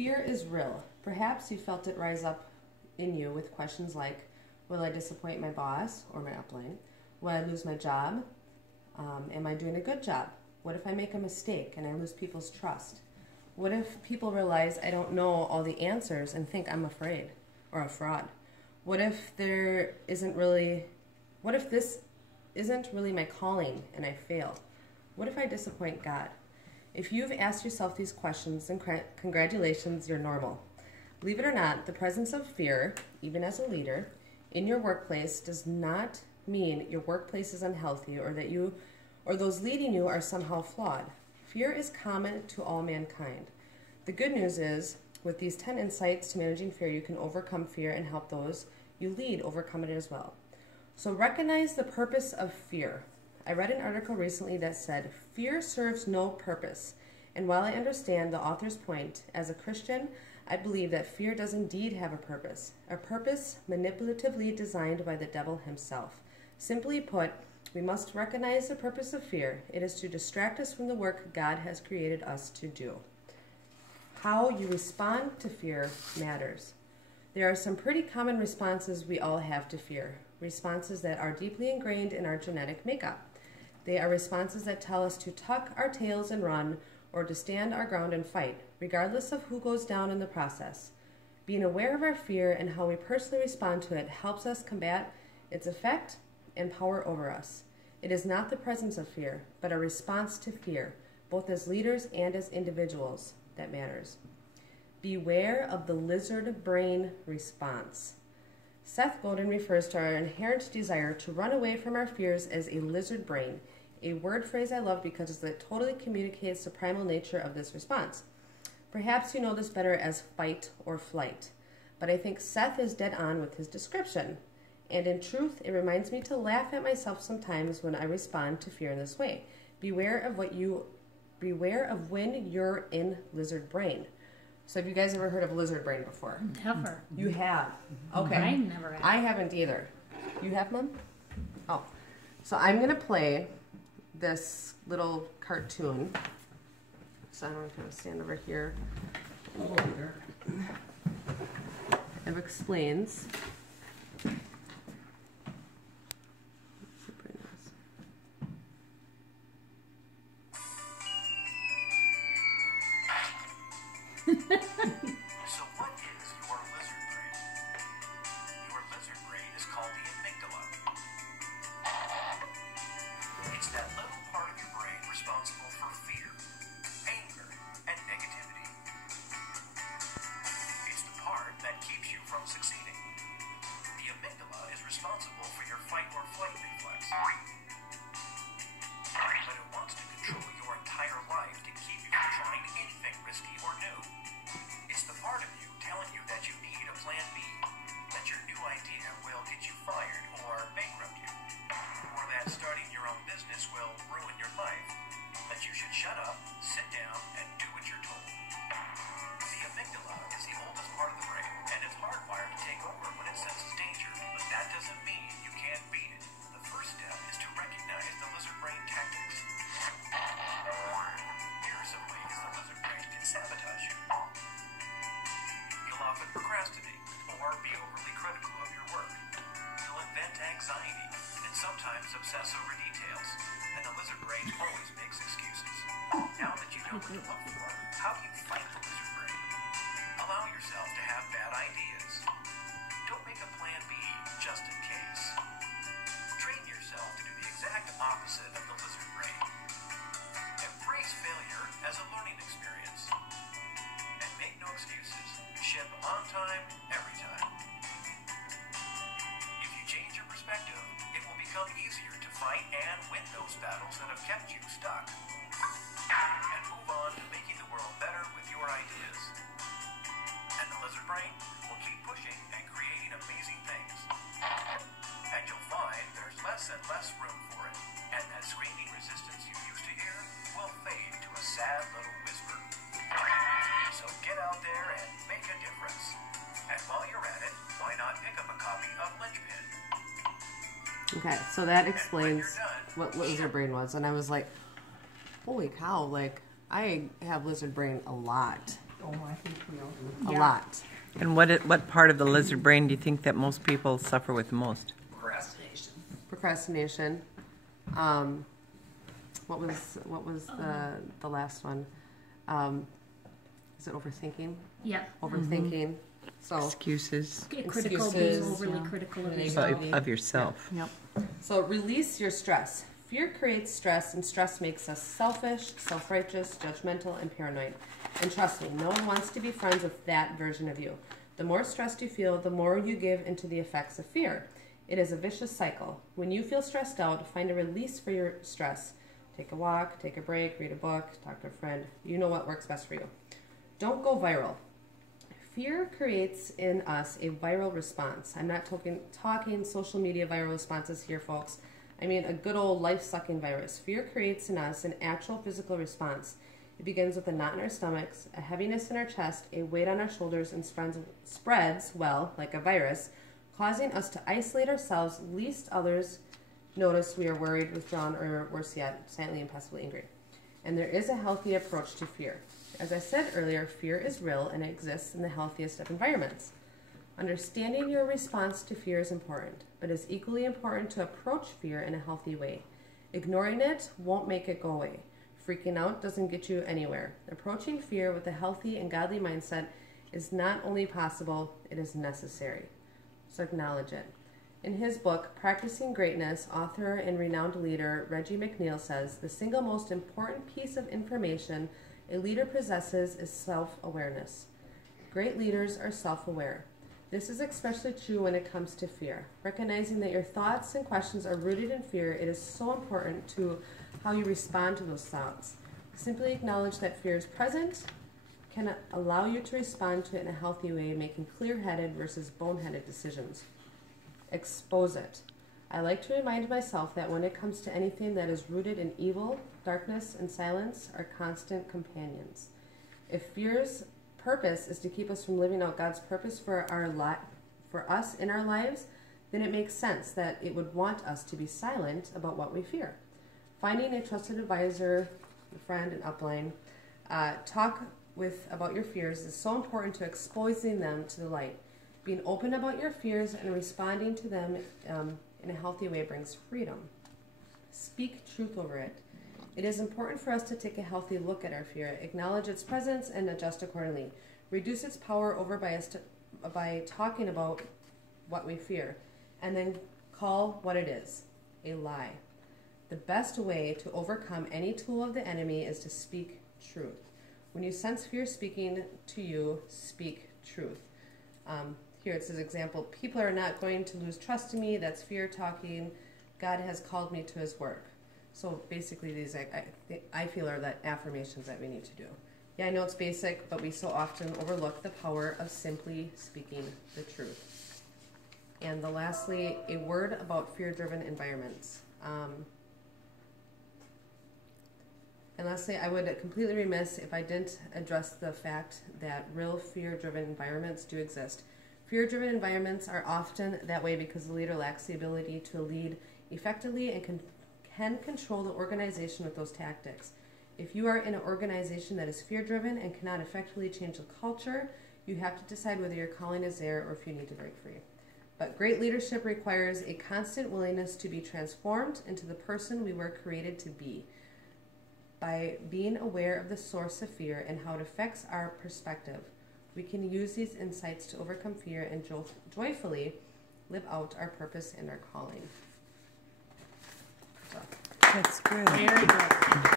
Fear is real. Perhaps you felt it rise up in you with questions like, will I disappoint my boss or my upline? Will I lose my job? Am I doing a good job? What if I make a mistake and I lose people's trust? What if people realize I don't know all the answers and think I'm afraid or a fraud? What if this isn't really my calling and I fail? What if I disappoint God? If you've asked yourself these questions, then congratulations, you're normal. Believe it or not, the presence of fear, even as a leader, in your workplace does not mean your workplace is unhealthy or that you or those leading you are somehow flawed. Fear is common to all mankind. The good news is, with these 10 insights to managing fear, you can overcome fear and help those you lead overcome it as well. So recognize the purpose of fear. I read an article recently that said, fear serves no purpose. And while I understand the author's point, as a Christian, I believe that fear does indeed have a purpose manipulatively designed by the devil himself. Simply put, we must recognize the purpose of fear. It is to distract us from the work God has created us to do. How you respond to fear matters. There are some pretty common responses we all have to fear, responses that are deeply ingrained in our genetic makeup. They are responses that tell us to tuck our tails and run, or to stand our ground and fight, regardless of who goes down in the process. Being aware of our fear and how we personally respond to it helps us combat its effect and power over us. It is not the presence of fear, but a response to fear, both as leaders and as individuals, that matters. Beware of the lizard brain response. Seth Godin refers to our inherent desire to run away from our fears as a lizard brain, a word phrase I love because it totally communicates the primal nature of this response. Perhaps you know this better as fight or flight, but I think Seth is dead on with his description. And in truth, it reminds me to laugh at myself sometimes when I respond to fear in this way. Beware of when you're in lizard brain. So have you guys ever heard of lizard brain before? Never. You have? Okay. I never have. I haven't either. You have, Mom? Oh. So I'm going to play this little cartoon. So I'm going to stand over here. It explains. So what is your lizard brain? Your lizard brain is called the amygdala. It's that little part of your brain responsible for fear, anger, and negativity. It's the part that keeps you from succeeding. The amygdala is responsible for your fight or flight reflex. But it wants to control your entire life to keep you from trying anything risky or new. It's the part of you telling you that you need a plan B, that your new idea will get you fired or bankrupt you, or that starting your own business will ruin your life, that you should shut up, sit down, and do what you're told. The amygdala is the oldest part of the brain, and it's hardwired to take over when it senses danger, but that doesn't mean you can't beat it. The first step is to recognize the lizard brain tactics. Here are some ways the lizard brain can sabotage you. You'll often procrastinate or be overly critical of your work. You'll invent anxiety and sometimes obsess over details, and the lizard brain always makes excuses. Now that you know what to look for, how do you fight the lizard brain? Allow yourself to have bad ideas. Don't make a plan B just in case. Train yourself to do the exact opposite of the lizard brain. Embrace failure as a learning experience. And make no excuses. Ship on time, every time. If you change your perspective, it will become easier to fight and win those battles that have kept you stuck. And move on to making the world better with your ideas. And the lizard brain will keep pushing and creating amazing things. And you'll find there's less and less room for it. And that screaming resistance you used to hear will fade to a sad little whisper. So get out there and make a difference. And while you're at it, why not pick up a copy of Lynchpin? Okay, so that explains what lizard brain was. And I was like, holy cow, like, I have lizard brain a lot. Oh, I think we all. A lot. And what part of the lizard brain do you think that most people suffer with most? Procrastination. Procrastination. What was the last one? Is it overthinking? Yeah. Overthinking. So Excuses Get critical, Excuses, being overly yeah. critical of Of yourself. of yourself. Yep. So release your stress. Fear creates stress, and stress makes us selfish, self-righteous, judgmental, and paranoid. And trust me, no one wants to be friends with that version of you. The more stressed you feel, the more you give into the effects of fear. It is a vicious cycle. When you feel stressed out, find a release for your stress. Take a walk, take a break, read a book, talk to a friend. You know what works best for you. Don't go viral. Fear creates in us a viral response. I'm not talking social media viral responses here, folks. I mean a good old life-sucking virus. Fear creates in us an actual physical response. It begins with a knot in our stomachs, a heaviness in our chest, a weight on our shoulders, and spreads, well, like a virus, causing us to isolate ourselves, lest others notice we are worried, withdrawn, or worse yet, silently and passively angry. And there is a healthy approach to fear. As I said earlier, fear is real and it exists in the healthiest of environments. Understanding your response to fear is important, but it's equally important to approach fear in a healthy way. Ignoring it won't make it go away. Freaking out doesn't get you anywhere. Approaching fear with a healthy and godly mindset is not only possible, it is necessary. So acknowledge it. In his book, Practicing Greatness, author and renowned leader Reggie McNeil says, the single most important piece of information a leader possesses is self-awareness. Great leaders are self-aware. This is especially true when it comes to fear. Recognizing that your thoughts and questions are rooted in fear, it is so important to how you respond to those thoughts. Simply acknowledge that fear is present can allow you to respond to it in a healthy way, making clear-headed versus boneheaded decisions. Expose it. I like to remind myself that when it comes to anything that is rooted in evil, darkness, and silence are constant companions. If fear's purpose is to keep us from living out God's purpose for us in our lives, then it makes sense that it would want us to be silent about what we fear. Finding a trusted advisor, a friend, an upline, talk with about your fears is so important to exposing them to the light. Being open about your fears and responding to them in a healthy way brings freedom. Speak truth over it. It is important for us to take a healthy look at our fear, acknowledge its presence, and adjust accordingly. Reduce its power over by talking about what we fear, and then call what it is, a lie. The best way to overcome any tool of the enemy is to speak truth. When you sense fear speaking to you, speak truth. Here it says example, people are not going to lose trust in me. That's fear talking. God has called me to his work. So basically these, I feel, are the affirmations that we need to do. Yeah, I know it's basic, but we so often overlook the power of simply speaking the truth. And lastly, a word about fear-driven environments. And lastly, I would completely remiss if I didn't address the fact that real fear-driven environments do exist. Fear-driven environments are often that way because the leader lacks the ability to lead effectively and can control the organization with those tactics. If you are in an organization that is fear-driven and cannot effectively change the culture, you have to decide whether your calling is there or if you need to break free. But great leadership requires a constant willingness to be transformed into the person we were created to be. By being aware of the source of fear and how it affects our perspective, we can use these insights to overcome fear and joyfully live out our purpose and our calling. So. That's good. Very good.